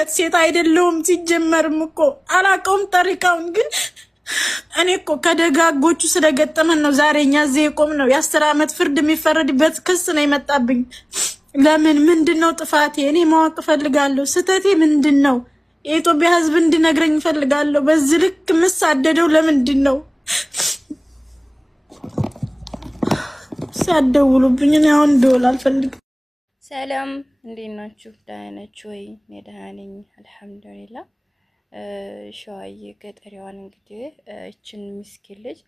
የምሸጥ ሴት አይደለሁም። ሲጀመርም እኮ አላውቀውም ጠሪቃውን። ግን እኔ እኮ ከደጋጎቹ ስለገጠመን ነው ዛሬ እኛ እዚህ የቆምነው። የ10 ዓመት ፍርድ የሚፈረድበት ክስ ነው የመጣብኝ። ለምን? ምንድነው ጥፋቴ? እኔ ማወቅ እፈልጋለሁ። ስህተቴ ምንድነው? የኢትዮጵያ ሕዝብ እንዲነግረኝ እፈልጋለሁ። በዚህ ልክ የምሳደደው ለምንድን ነው? ሲያደውሉብኝ እኔ አሁን ደውል አልፈልግም። ሰላም እንዴት ናችሁ? ደህና ናችሁ ወይ? እኔ ደህና ነኝ አልሐምዱሊላህ። ሸዋዬ ገጠሪዋን እንግዲህ እችን ምስኪን ልጅ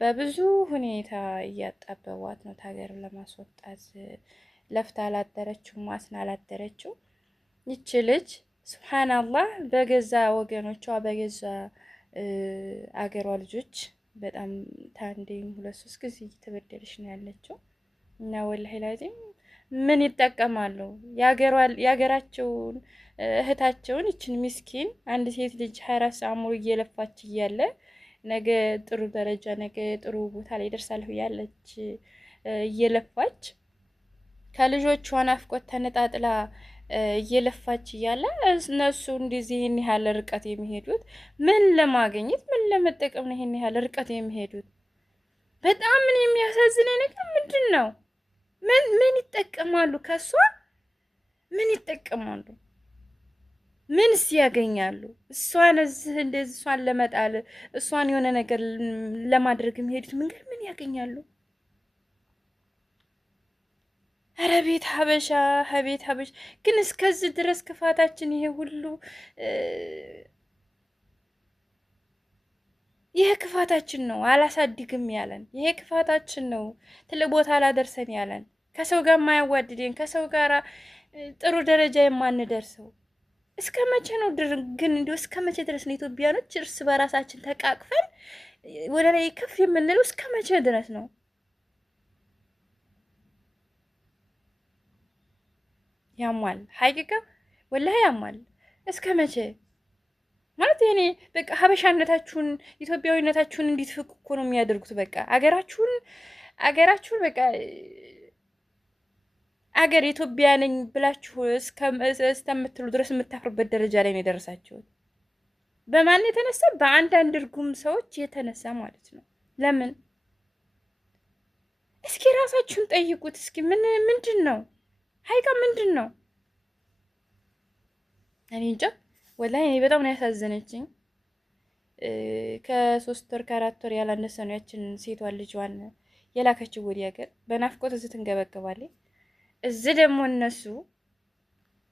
በብዙ ሁኔታ እያጣበቧት ነው። ታገር ለማስወጣት ለፍታ አላደረችው፣ ማስና አላደረችው። ይች ልጅ ሱብሃንአላህ በገዛ ወገኖቿ በገዛ አገሯ ልጆች በጣም ታንዴም 2-3 ጊዜ እየተበደለች ነው ያለችው እና ወላሂ ላዚም ምን ይጠቀማሉ? ያገራቸውን እህታቸውን እችን ምስኪን አንድ ሴት ልጅ 24 ሰዓት ሙሉ እየለፋች እያለ ነገ ጥሩ ደረጃ ነገ ጥሩ ቦታ ላይ ደርሳለሁ ያለች እየለፋች ከልጆቿ ናፍቆት ተነጣጥላ እየለፋች እያለ እነሱ እንደዚህ ይሄን ያህል ርቀት የሚሄዱት ምን ለማግኘት ምን ለመጠቀም ነው? ይሄን ያህል ርቀት የሚሄዱት በጣም ምን የሚያሳዝነኝ ነገር ምንድን ነው? ምን ይጠቀማሉ? ከሷ ምን ይጠቀማሉ? ምንስ ያገኛሉ? እሷን እዚህ እንደዚህ እሷን ለመጣል እሷን የሆነ ነገር ለማድረግ የሚሄዱት መንገድ ምን ያገኛሉ? ኧረ ቤት ሀበሻ ግን እስከዚህ ድረስ ክፋታችን ይሄ ሁሉ ይሄ ክፋታችን ነው አላሳድግም ያለን። ይሄ ክፋታችን ነው ትልቅ ቦታ አላደርሰን ያለን። ከሰው ጋር የማያዋድደን ከሰው ጋር ጥሩ ደረጃ የማንደርሰው እስከ መቼ ነው? ግን እንደው እስከ መቼ ድረስ ነው ኢትዮጵያኖች እርስ በራሳችን ተቃቅፈን ወደ ላይ ከፍ የምንለው? እስከ መቼ ድረስ ነው? ያሟል ሐቂቃ ወላሂ ያሟል። እስከ መቼ ማለት እኔ በቃ ሀበሻነታችሁን ኢትዮጵያዊነታችሁን እንዲትፍቁ እኮ ነው የሚያደርጉት። በቃ አገራችሁን በቃ አገር ኢትዮጵያ ነኝ ብላችሁ እስከምትሉ ድረስ የምታፍሩበት ደረጃ ላይ ነው የደረሳችሁት። በማን የተነሳ? በአንዳንድ እርጉም ሰዎች የተነሳ ማለት ነው። ለምን? እስኪ ራሳችሁን ጠይቁት። እስኪ ምንድን ነው ሀይቃ ምንድን ነው? እኔ እንጃ ወላሂ እኔ በጣም ነው ያሳዘነችኝ። ከ3 ወር ከ4 ወር ያላነሰ ነው ያችን ሴቷን ልጇን የላከችው ወዲያ ሀገር በናፍቆት እዚህ ትንገበገባለች። እዚህ ደግሞ እነሱ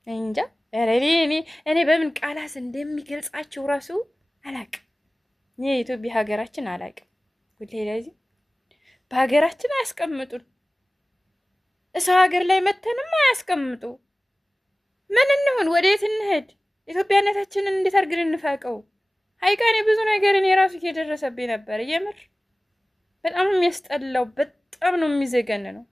እንጃ እኔ በምን ቃላት እንደሚገልጻቸው ራሱ አላቅም። የኢትዮጵያ ሀገራችን አላቅም። ወላሂ ለዚህ በሀገራችን አያስቀምጡን፣ እሰው ሀገር ላይ መተንም አያስቀምጡ። ምን እንሁን? ወዴት እንሄድ? ኢትዮጵያነታችንን እንዴት አድርገን እንፋቀው? ሀይቃኔ ብዙ ነገር እኔ ራሱ እየደረሰብኝ ነበር። የምር በጣም የሚያስጠላው በጣም ነው የሚዘገን ነው።